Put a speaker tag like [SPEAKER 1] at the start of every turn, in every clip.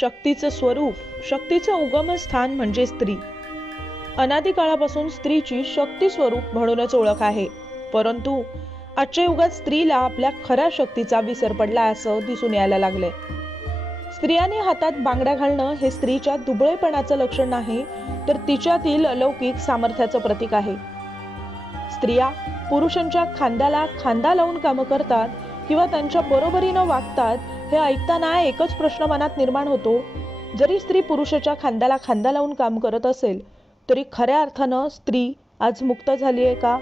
[SPEAKER 1] शक्तीचं स्वरूप शक्तीचं उगमस्थान म्हणजे स्त्री. अनादी काळापासून स्त्रीची शक्ती स्वरूप म्हणूनच ओळख आहे. परंतु आजच्या युगात स्त्रीला आपल्या खऱ्या शक्तीचा विसर पडला असं दिसून यायला लागलंय. स्त्रियांनी हातात बांगड्या घालणं हे स्त्रीच्या दुबळेपणाचं लक्षण नाही तर तिच्यातील अलौकिक सामर्थ्याचं प्रतीक आहे. स्त्रिया पुरुषांच्या खांद्याला खांदा लावून कामं करतात किंवा त्यांच्या बरोबरीनं वागतात हे ऐकताना एकच प्रश्न मनात निर्माण होतो. जरी स्त्री पुरुषाच्या खांद्याला खांदा लावून काम करत असेल तरी खऱ्या अर्थानं स्त्री आज मुक्त झाली आहे का?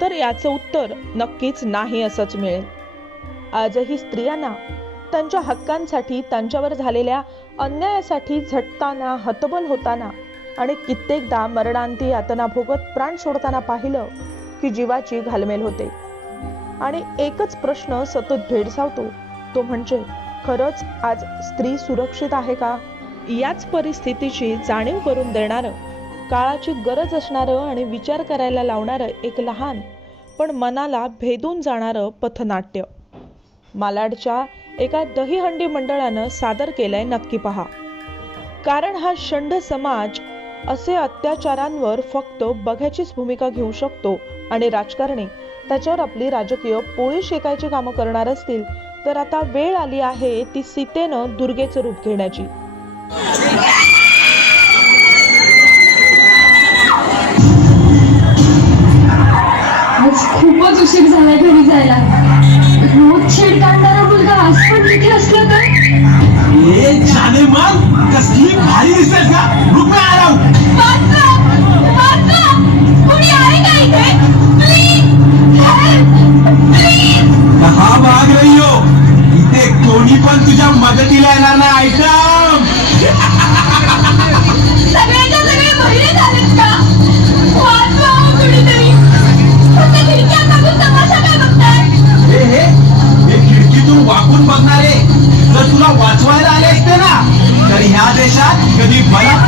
[SPEAKER 1] तर याचं उत्तर नक्कीच नाही असंच मिळेल. आजही स्त्रियांना त्यांच्या हक्कांसाठी त्यांच्यावर झालेल्या अन्यायासाठी झटताना हतबल होताना आणि कित्येकदा मरणांती यातना भोगत प्राण सोडताना पाहिलं की जीवाची घालमेल होते. आणि एकच प्रश्न सतत भेडसावतो. तो म्हणजे खरंच आज स्त्री सुरक्षित आहे का? याच परिस्थितीची जाणीव करून देणारं काळाची गरज असणारं आणि विचार करायला लावणारं एक लहान पण मनाला भेदून जाणारं पथनाट्य. मालाडच्या एका दहीहंडी मंडळानं सादर केलंय नक्की पहा. कारण हा षंड समाज असे अत्याचारांवर फक्त बघ्याचीच भूमिका घेऊ शकतो आणि राजकारणी त्याच्यावर आपली राजकीय पोळी शेकायची कामं करणार असतील तर आता वेळ आली आहे ती सीतेनं दुर्गेचं रूप घेण्याची.
[SPEAKER 2] आज खूपच उशीर झाला घरी जायला. रोज छेड काढणारा मुलगा आज पण तिथे असला तर?
[SPEAKER 3] कसली भारी का मदतीला येणार नाही आयटम
[SPEAKER 2] हो
[SPEAKER 3] हे हे हे खिडकीतून वाकून बघणारे जर तुला वाचवायला आले असते ना तर ह्या देशात कधी बलात्कारच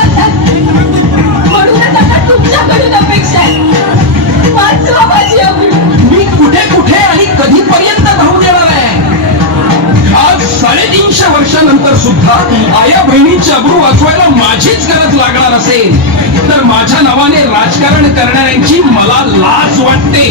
[SPEAKER 4] वर्षानंतर सुद्धा आया बहिणींची अब्रू वाचवायला माझीच गरज लागणार असेल. तर माझ्या नावाने राजकारण करणाऱ्यांची मला लाज वाटते.